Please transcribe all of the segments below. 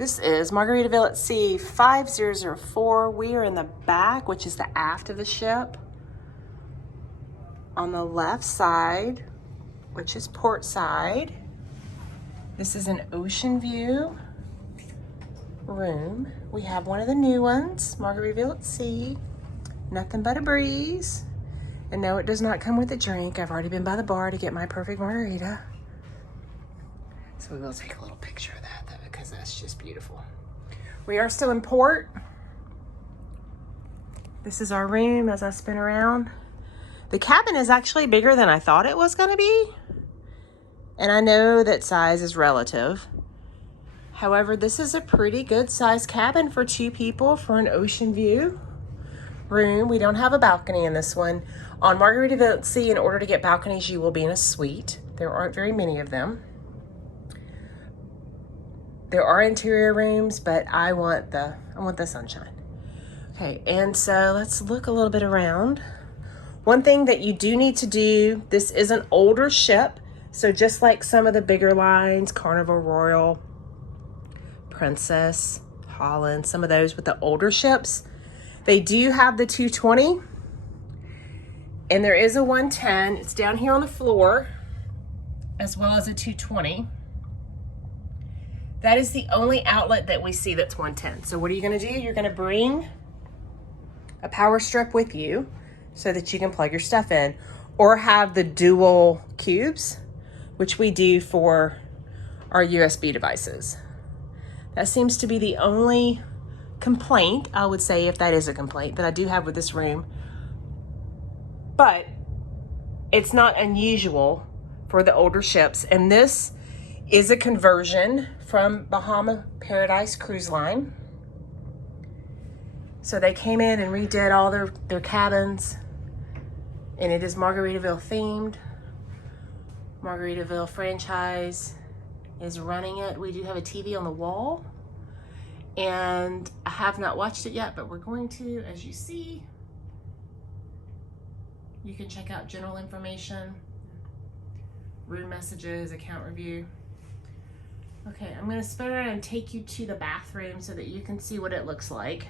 This is Margaritaville at Sea 5004. We are in the back, which is the aft of the ship. On the left side, which is port side. This is an ocean view room. We have one of the new ones, Margaritaville at Sea. Nothing but a breeze. And no, it does not come with a drink. I've already been by the bar to get my perfect margarita. So we will take a little picture of that though, because that's just beautiful. We are still in port. This is our room as I spin around. The cabin is actually bigger than I thought it was gonna be. And I know that size is relative. However, this is a pretty good sized cabin for 2 people for an ocean view room. We don't have a balcony in this one. On Margaritaville at Sea, in order to get balconies, you will be in a suite. There aren't very many of them. There are interior rooms, but I want the sunshine. Okay, and so let's look a little bit around. One thing that you do need to do, this is an older ship, so just like some of the bigger lines, Carnival Royal, Princess, Holland, some of those with the older ships, they do have the 220, and there is a 110. It's down here on the floor, as well as a 220. That is the only outlet that we see that's 110. So what are you gonna do? You're gonna bring a power strip with you so that you can plug your stuff in, or have the dual cubes, which we do for our USB devices. That seems to be the only complaint, I would say, if that is a complaint, that I do have with this room. But it's not unusual for the older ships, and this is a conversion from Bahama Paradise Cruise Line. So they came in and redid all their cabins, and it is Margaritaville themed. Margaritaville franchise is running it. We do have a TV on the wall, and I have not watched it yet, but we're going to. As you see, you can check out general information, room messages, account review. Okay, I'm gonna spin around and take you to the bathroom so that you can see what it looks like.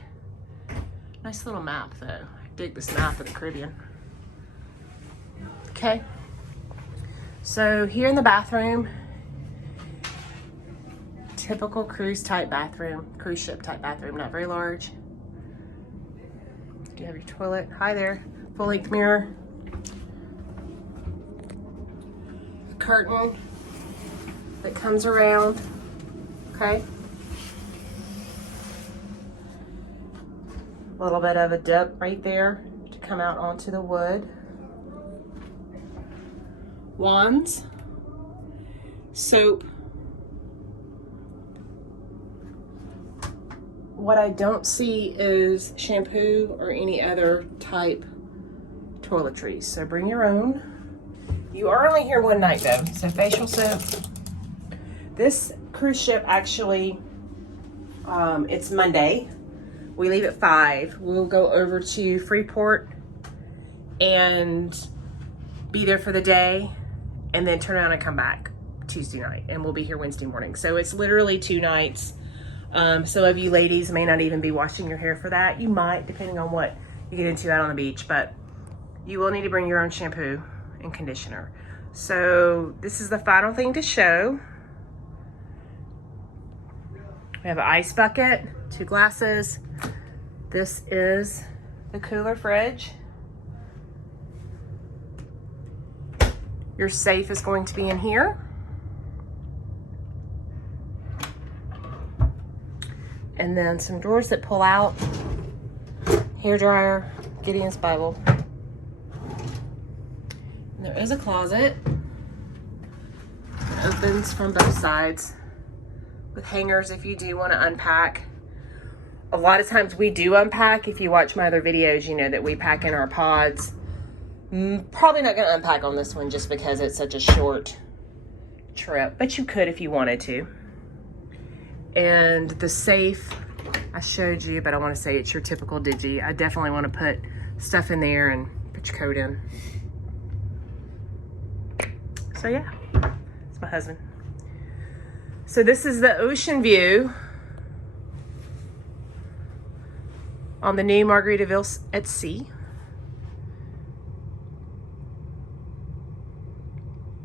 Nice little map though. I dig this map of the Caribbean. Okay, so here in the bathroom, typical cruise type bathroom, cruise ship type bathroom, not very large. You have your toilet. Hi there, full length mirror. Curtain that comes around, okay? A little bit of a dip right there to come out onto the wood. Wands, soap. What I don't see is shampoo or any other type toiletries, so bring your own. You are only here one night though, so facial soap. This cruise ship actually, it's Monday. We leave at 5. We'll go over to Freeport and be there for the day, and then turn around and come back Tuesday night, and we'll be here Wednesday morning. So it's literally 2 nights. Some of you ladies may not even be washing your hair for that. You might, depending on what you get into out on the beach, but you will need to bring your own shampoo and conditioner. So this is the final thing to show. We have an ice bucket, 2 glasses. This is the cooler fridge. Your safe is going to be in here. And then some drawers that pull out. Hair dryer, Gideon's Bible. And there is a closet. It opens from both sides with hangers if you do want to unpack. A lot of times we do unpack. If you watch my other videos, you know that we pack in our pods. Probably not going to unpack on this one just because it's such a short trip, but you could if you wanted to. And the safe I showed you, but I want to say it's your typical digi. I definitely want to put stuff in there and put your coat in. So yeah, it's my husband. So this is the ocean view on the new Margaritaville at Sea.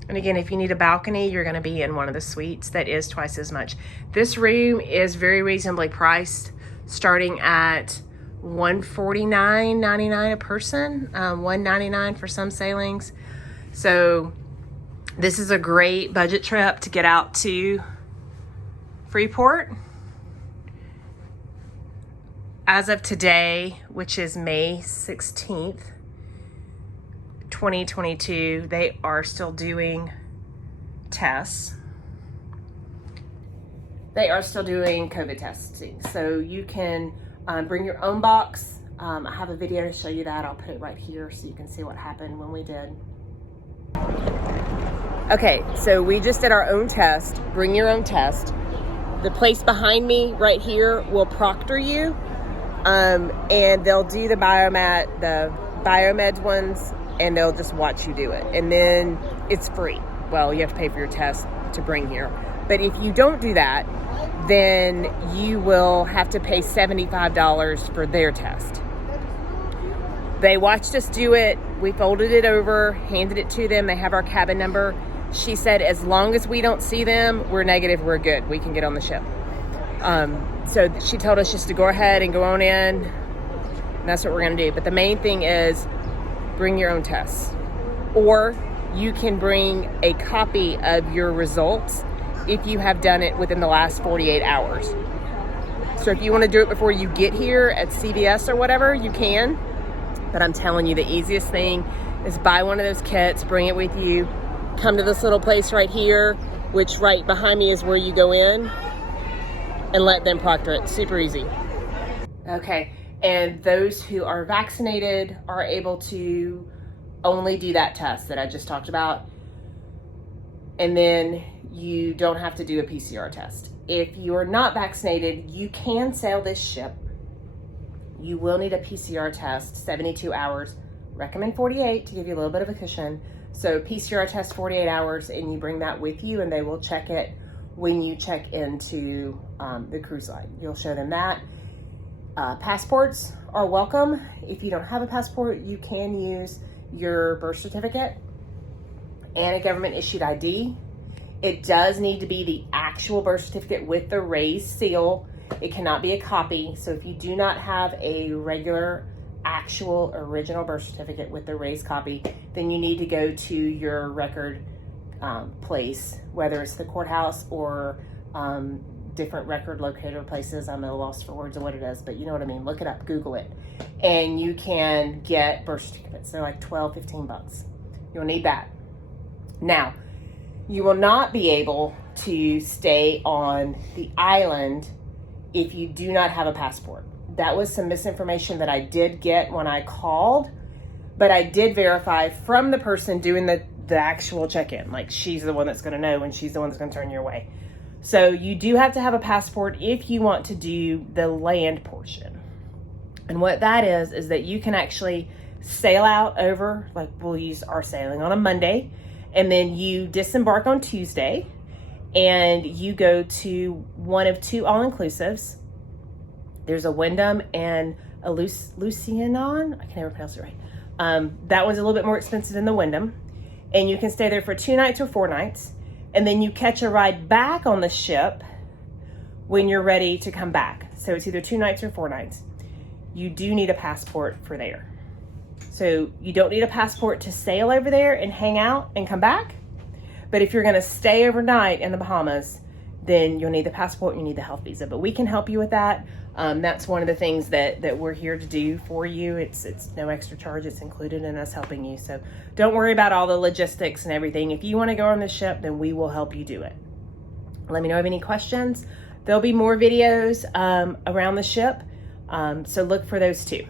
And again, if you need a balcony, you're going to be in one of the suites. That is twice as much. This room is very reasonably priced, starting at $149.99 a person, $199 for some sailings. So this is a great budget trip to get out to Freeport. As of today, which is May 16th, 2022, they are still doing tests. They are still doing COVID testing. So you can bring your own box. I have a video to show you that. I'll put it right here so you can see what happened when we did. Okay, so we just did our own test. Bring your own test. The place behind me right here will proctor you. And they'll do the biomed ones, and they'll just watch you do it. And then it's free. Well, you have to pay for your test to bring here. But if you don't do that, then you will have to pay $75 for their test. They watched us do it. We folded it over, handed it to them. They have our cabin number. She said, as long as we don't see them, we're negative, we're good. We can get on the ship. So she told us just to go ahead and go on in. And that's what we're going to do. But the main thing is bring your own tests. Or you can bring a copy of your results if you have done it within the last 48 hours. So if you want to do it before you get here at CVS or whatever, you can. But I'm telling you, the easiest thing is buy one of those kits, bring it with you, come to this little place right here, which right behind me is where you go in, and let them proctor it. Super easy. Okay, and those who are vaccinated are able to only do that test that I just talked about. And then you don't have to do a PCR test. If you're not vaccinated, you can sail this ship. You will need a PCR test, 72 hours. Recommend 48 to give you a little bit of a cushion. So PCR test 48 hours, and you bring that with you, and they will check it when you check into the cruise line. You'll show them that. Passports are welcome. If you don't have a passport, you can use your birth certificate and a government issued ID. It does need to be the actual birth certificate with the raised seal. It cannot be a copy. So if you do not have a regular, actual, original birth certificate with the raised copy, then you need to go to your record place, whether it's the courthouse or different record locator places. I'm at a loss for words of what it is, but you know what I mean. Look it up, Google it, and you can get birth certificates. They're like 12, 15 bucks. You'll need that. Now, you will not be able to stay on the island if you do not have a passport. That was some misinformation that I did get when I called, but I did verify from the person doing the actual check-in. Like, she's the one that's going to know, and she's the one that's going to turn your way. So you do have to have a passport if you want to do the land portion. And what that is that you can actually sail out over, like we'll use our sailing on a Monday, and then you disembark on Tuesday, and you go to one of two all-inclusives. There's a Wyndham and a Lucianon. I can never pronounce it right. That one's a little bit more expensive than the Wyndham. And you can stay there for 2 nights or 4 nights. And then you catch a ride back on the ship when you're ready to come back. So it's either 2 nights or 4 nights. You do need a passport for there. So you don't need a passport to sail over there and hang out and come back. But if you're going to stay overnight in the Bahamas, then you'll need the passport and you need the health visa. But we can help you with that. That's one of the things that we're here to do for you. It's no extra charge. It's included in us helping you. So don't worry about all the logistics and everything. If you want to go on the ship, then we will help you do it. Let me know if you have any questions. There'll be more videos around the ship. So look for those too.